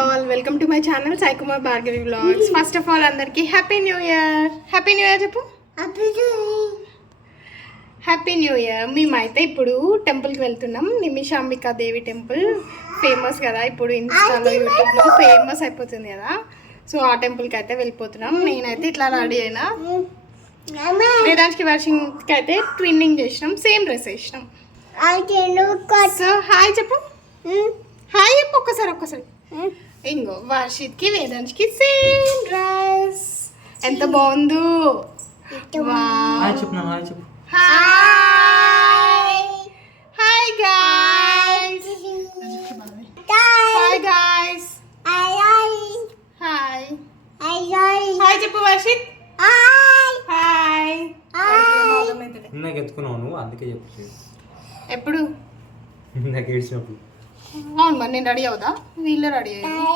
All welcome to my channel Saikumar Bhargavi vlogs first of all అందరికీ happy new year happy new year చెప్పు. Happy new year మేమైతే ఇప్పుడు టెంపుల్కి వెళ్తున్నాం. నిమిషాంబికా దేవి temple famous కదా ఇప్పుడు ఇన్స్టాలో యూట్యూబ్లో ఫేమస్ అయిపోతుంది కదా. సో ఆ టెంపుల్కి అయితే వెళ్ళిపోతున్నాం. నేనైతే ఇట్లా రెడీ అయినా. వేదాంత్కి వర్షింగ్కి అయితే ట్విన్నింగ్ చేసినాం. సేమ్ డ్రెస్ వేసినాం. సో హాయ్ చెప్పు. హాయ్ చెప్పు ఒక్కసారి ఒక్కసారి. ఇంకో వర్షిత్కి వేదాంత్కి సేమ్ డ్రెస్. ఎంత బాగుందో. Hi guys. Hi guys. Hi. Hi చెప్పు వర్షిత్. హాయ్. ఇందాక ఎత్తుకున్నావు నువ్వు అందుకే చెప్పు. ఎప్పుడు? ఇందాక ఏడ్చినప్పుడు అవును మరి నేను రెడీ అవుదా? వీళ్ళు రెడీ అయ్యారు.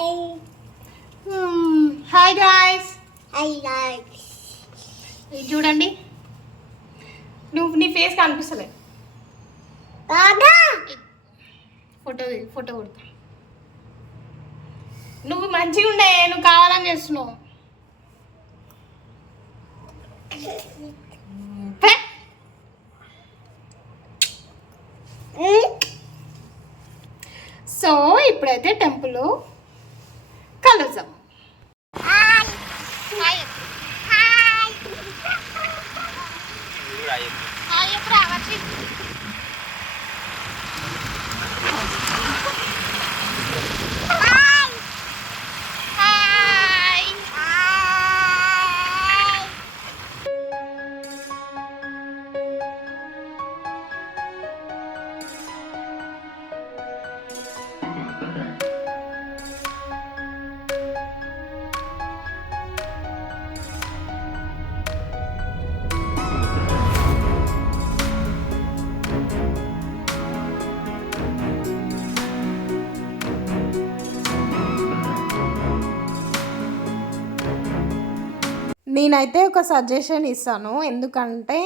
Hi guys. ఇది చూడండి. నువ్వు నీ ఫేస్ కనిపిస్తలే. ఫోటో ఫోటో కొడతా. నువ్వు మంచిగా ఉండే నువ్వు కావాలని చేస్తున్నావు. సో ఇప్పుడైతే టెంపుల్ కలుద్దాం. హాయ్. నేనైతే ఒక సజెషన్ ఇస్తాను. ఎందుకంటే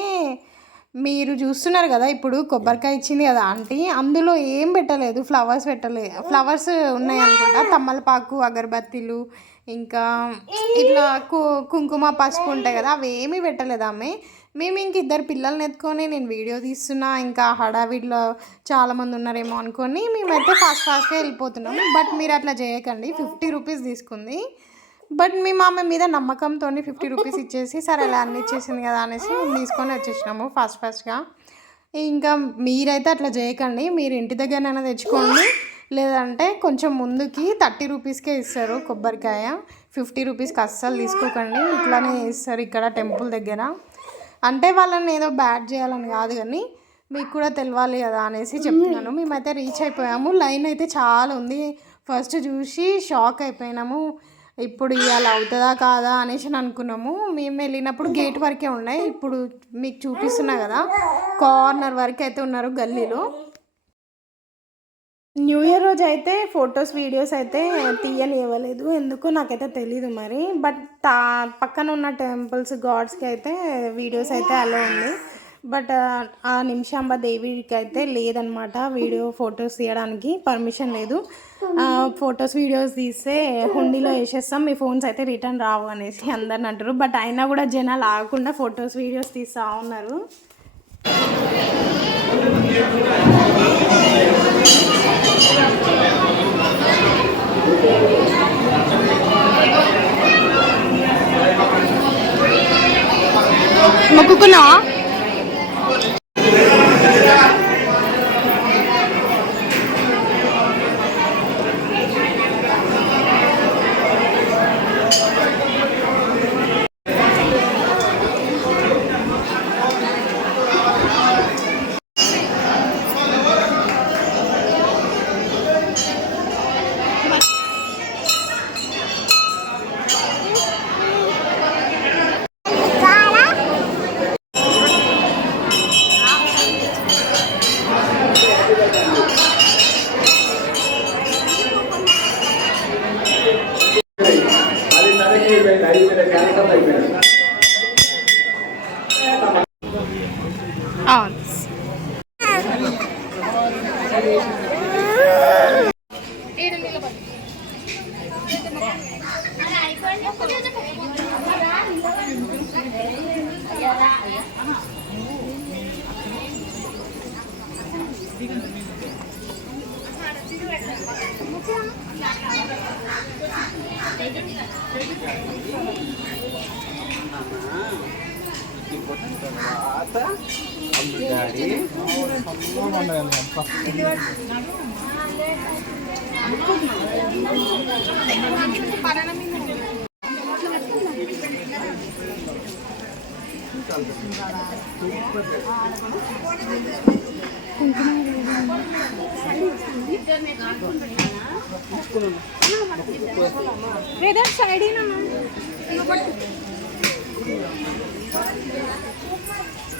మీరు చూస్తున్నారు కదా ఇప్పుడు కొబ్బరికాయ ఇచ్చింది కదా ఆంటీ అందులో ఏం పెట్టలేదు ఫ్లవర్స్ పెట్టలేదు ఫ్లవర్స్ ఉన్నాయనుకుంటా తమ్మలపాకు అగరబత్తీలు ఇంకా ఇట్లా కు కుంకుమ పసుపు ఉంటాయి కదా అవి ఏమీ పెట్టలేదు ఆమె. మేము ఇంక ఇద్దరు పిల్లల్ని ఎత్తుకొని నేను వీడియో తీస్తున్నా ఇంకా హడావిడిలో చాలామంది ఉన్నారేమో అనుకొని మేమైతే ఫాస్ట్ ఫాస్ట్గా వెళ్ళిపోతున్నాము బట్ మీరు అట్లా చేయకండి ఫిఫ్టీ రూపీస్ తీసుకుంది. బట్ మేము ఆమె మీద నమ్మకంతో ఫిఫ్టీ రూపీస్ ఇచ్చేసి సరే అలా అన్ని ఇచ్చేసింది కదా అనేసి మేము తీసుకొని వచ్చేసినాము ఫాస్ట్ ఫాస్ట్గా. ఇంకా మీరైతే అట్లా చేయకండి. మీరు ఇంటి దగ్గరనైనా తెచ్చుకోండి. లేదంటే కొంచెం ముందుకి థర్టీ రూపీస్కే ఇస్తారు కొబ్బరికాయ. ఫిఫ్టీ రూపీస్కి అస్సలు తీసుకోకండి. ఇట్లానే ఇస్తారు ఇక్కడ టెంపుల్ దగ్గర. అంటే వాళ్ళని ఏదో బ్యాడ్ చేయాలని కాదు కానీ మీకు కూడా తెలియాలి కదా అనేసి చెప్తున్నాను. మేమైతే రీచ్ అయిపోయాము. లైన్ అయితే చాలా ఉంది. ఫస్ట్ చూసి షాక్ అయిపోయినాము. ఇప్పుడు ఇవాళ అవుతుందా కాదా అనేసి అనుకున్నాము. మేము వెళ్ళినప్పుడు గేట్ వరకే ఉన్నాయి. ఇప్పుడు మీకు చూపిస్తున్నా కదా కార్నర్ వరకు అయితే ఉన్నారు గల్లీలో. న్యూ ఇయర్ రోజు అయితే ఫొటోస్ వీడియోస్ అయితే తీయని ఇవ్వలేదు ఎందుకో నాకైతే తెలీదు మరి. బట్ పక్కన ఉన్న టెంపుల్స్ గాడ్స్కి అయితే వీడియోస్ అయితే అలా ఉంది. బట్ ఆ నిమిషాంబ దేవికి అయితే లేదనమాట వీడియో ఫొటోస్ తీయడానికి పర్మిషన్ లేదు. ఫొటోస్ వీడియోస్ తీస్తే హుండీలో వేసేస్తాం మీ ఫోన్స్ అయితే రిటర్న్ రావు అనేసి అందరిని అంటారు. బట్ అయినా కూడా జనాలు ఆగకుండా ఫొటోస్ వీడియోస్ తీస్తూ ఉన్నారు. బ్రదర్ సైడ్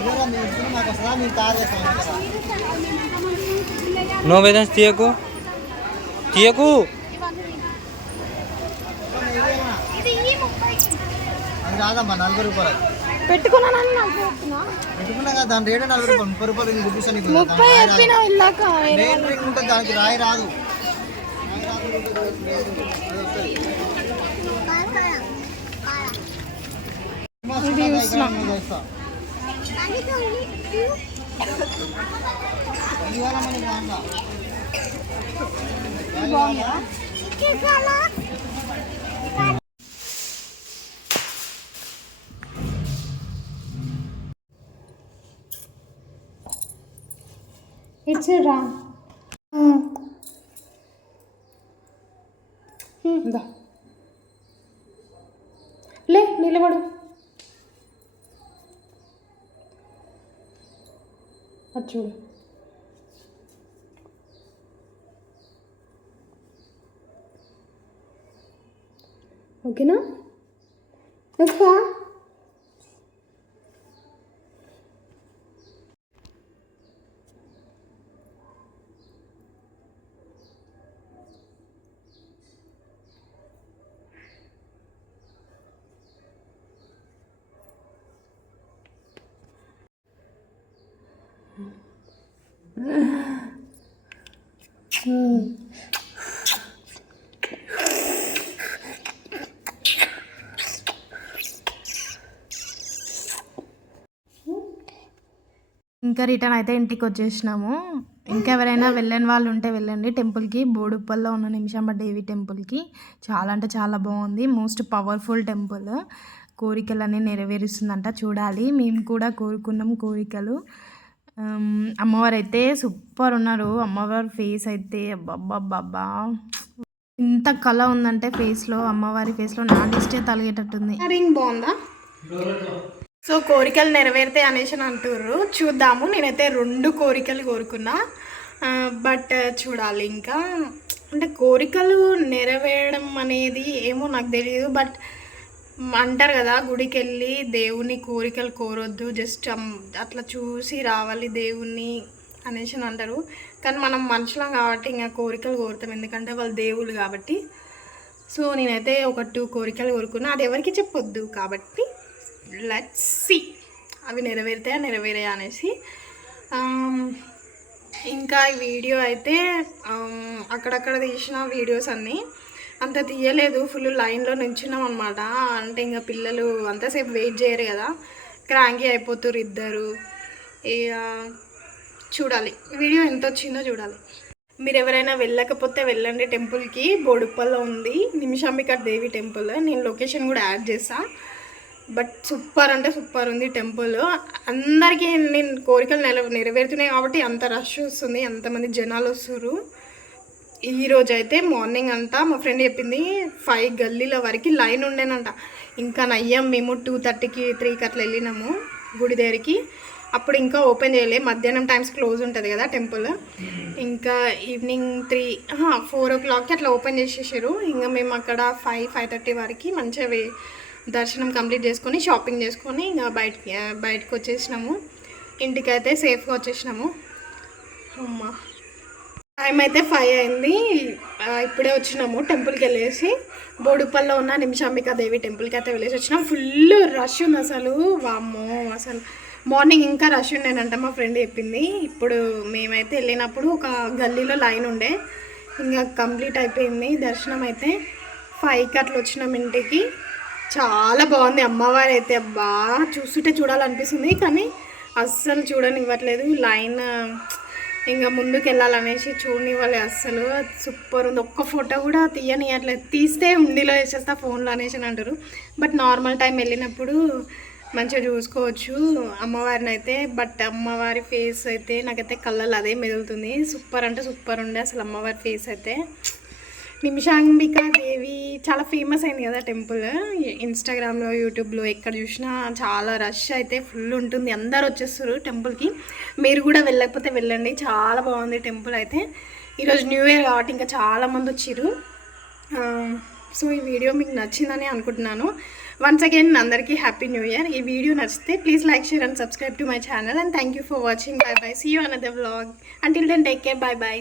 సినిమా కాడికి వస్తుంది కదా ఇదిగోరా మీ సినిమాకి వస్తుందా మీరు కార్ చేస్తాం నో వేదన్స్ తీయకు తీయకు అది రాదమ్మా నలభై రూపాయలు పెట్టుకున్నానని పెట్టుకున్నా కదా దాని రేటే నలభై రూపాయలు ముప్పై రూపాయలు చూపిస్తాను మెయిన్ ఉంటుంది దానికి రాయి రాదు రాయి రాదు లేదు. అది వస్తుంది. సినిమా అది చూడు ఓకేనా ఇంకా రిటర్న్ అయితే ఇంటికి వచ్చేసినాము. ఇంకా ఎవరైనా వెళ్ళని వాళ్ళు ఉంటే వెళ్ళండి. టెంపుల్కి బోడుప్పల్లో ఉన్న నిమిషాంబ దేవి టెంపుల్కి. చాలా అంటే చాలా బాగుంది. Most powerful temple. కోరికలన్నీ నెరవేరుస్తుందంట. చూడాలి. మేము కూడా కోరుకున్నాం కోరికలు. అమ్మవారు అయితే సూపర్ ఉన్నారు అమ్మవారి ఫేస్ అయితే అబ్బబ్బబ్బా ఇంత కళ ఉందంటే ఫేస్లో అమ్మవారి ఫేస్లో నా దిష్టే తలిగేటట్టుంది. రింగ్ బాగుందా? సో కోరికలు నెరవేరుతాయి అనేసి అని అంటుర్రు. చూద్దాము. నేనైతే రెండు కోరికలు కోరుకున్నా. బట్ చూడాలి ఇంకా. అంటే కోరికలు నెరవేరడం అనేది ఏమో నాకు తెలియదు బట్ అంటారు కదా గుడికి వెళ్ళి దేవుని కోరికలు కోరొద్దు జస్ట్ అట్లా చూసి రావాలి దేవుణ్ణి అనేసి అంటారు. కానీ మనం మనుషులం కాబట్టి ఇంకా కోరికలు కోరుతాం ఎందుకంటే వాళ్ళు దేవుళ్ళు కాబట్టి. సో నేనైతే ఒక టూ కోరికలు కోరుకున్నా. అది ఎవరికి చెప్పొద్దు కాబట్టి లెట్స్ సి అవి నెరవేరుతాయా నెరవేరాయా అనేసి. ఇంకా ఈ వీడియో అయితే అక్కడక్కడ తీసిన వీడియోస్ అన్నీ. అంత తీయలేదు ఫుల్ లైన్లో నించున్నాం అనమాట అంటే ఇంకా పిల్లలు అంతసేపు వెయిట్ చేయరు కదా. క్రాంకీ అయిపోతారు ఇద్దరు. ఇక చూడాలి. వీడియో ఎంత వచ్చిందో చూడాలి. మీరు ఎవరైనా వెళ్ళకపోతే వెళ్ళండి టెంపుల్కి బోడుప్పల్లో ఉంది. నిమిషాంబిక దేవి టెంపుల్ నేను లొకేషన్ కూడా యాడ్ చేసా బట్ సూపర్ అంటే సూపర్ ఉంది టెంపుల్ అందరికీ నేను కోరికలు నెల నెరవేరుతున్నాయి కాబట్టి అంత రష్ వస్తుంది. అంతమంది జనాలు వస్తున్నారు ఈ రోజు అయితే మార్నింగ్ అంతా మా ఫ్రెండ్ చెప్పింది ఫైవ్ గల్లీల వరకు లైన్ ఉండేనంట. ఇంకా నయ్యం మేము టూ థర్టీకి త్రీకి అట్లా వెళ్ళినాము గుడి దగ్గరికి. అప్పుడు ఇంకా ఓపెన్ చేయలే. మధ్యాహ్నం టైమ్స్ క్లోజ్ ఉంటుంది కదా టెంపుల్ ఇంకా ఈవినింగ్ త్రీ ఫోర్ ఓ క్లాక్కి అట్లా ఓపెన్ చేసేసారు. ఇంకా మేము అక్కడ ఫైవ్ ఫైవ్ థర్టీ వరకు మంచిగా దర్శనం కంప్లీట్ చేసుకొని షాపింగ్ చేసుకొని ఇంకా బయటికి బయటకు వచ్చేసినాము. ఇంటికైతే సేఫ్గా వచ్చేసినాము. అమ్మా. టైం అయితే ఫైవ్ అయింది. ఇప్పుడే వచ్చినాము. టెంపుల్కి వెళ్ళేసి బోడుపల్లో ఉన్న నిమిషాంబికా దేవి టెంపుల్కి అయితే వెళ్ళేసి వచ్చినాం. ఫుల్ రష్ ఉంది అసలు. వామ్మో అసలు మార్నింగ్ ఇంకా రష్ ఉండేనంట మా ఫ్రెండ్ చెప్పింది. ఇప్పుడు మేమైతే వెళ్ళినప్పుడు ఒక గల్లీలో లైన్ ఉండే. ఇంకా కంప్లీట్ అయిపోయింది. దర్శనం అయితే ఫైవ్కి అట్లా వచ్చినాం ఇంటికి. చాలా బాగుంది. అమ్మవారు అయితే అబ్బా చూస్తుంటే చూడాలనిపిస్తుంది. కానీ అస్సలు చూడనివ్వట్లేదు. లైన్ ఇంకా ముందుకు వెళ్ళాలనేసి చూడనివ్వాలి అస్సలు సూపర్ ఉంది. ఒక్క ఫోటో కూడా తీయని అట్లా తీస్తే ఉండిలో వేసేస్తా ఫోన్లో అనేసి అని అంటారు. బట్ నార్మల్ టైం వెళ్ళినప్పుడు మంచిగా చూసుకోవచ్చు అమ్మవారిని అయితే. బట్ అమ్మవారి ఫేస్ అయితే నాకైతే కళ్ళలు అదే మెదులుతుంది. సూపర్ అంటే సూపర్ ఉండే అసలు అమ్మవారి ఫేస్ అయితే. నిమిషాంబిక దేవి చాలా ఫేమస్ అయింది కదా టెంపుల్. ఇన్స్టాగ్రామ్లో యూట్యూబ్లో ఎక్కడ చూసినా చాలా రష్ అయితే ఫుల్ ఉంటుంది. అందరు వచ్చేస్తారు టెంపుల్కి. మీరు కూడా వెళ్ళకపోతే వెళ్ళండి. చాలా బాగుంది టెంపుల్ అయితే. ఈరోజు న్యూ ఇయర్ కాబట్టి ఇంకా చాలామంది వచ్చారు సో ఈ వీడియో మీకు నచ్చిందని అనుకుంటున్నాను. వన్స్ అగైన్ అందరికీ హ్యాపీ న్యూ ఇయర్ ఈ వీడియో నచ్చితే please like share and subscribe to my channel and thank you for watching bye bye see you another vlog until then take care bye bye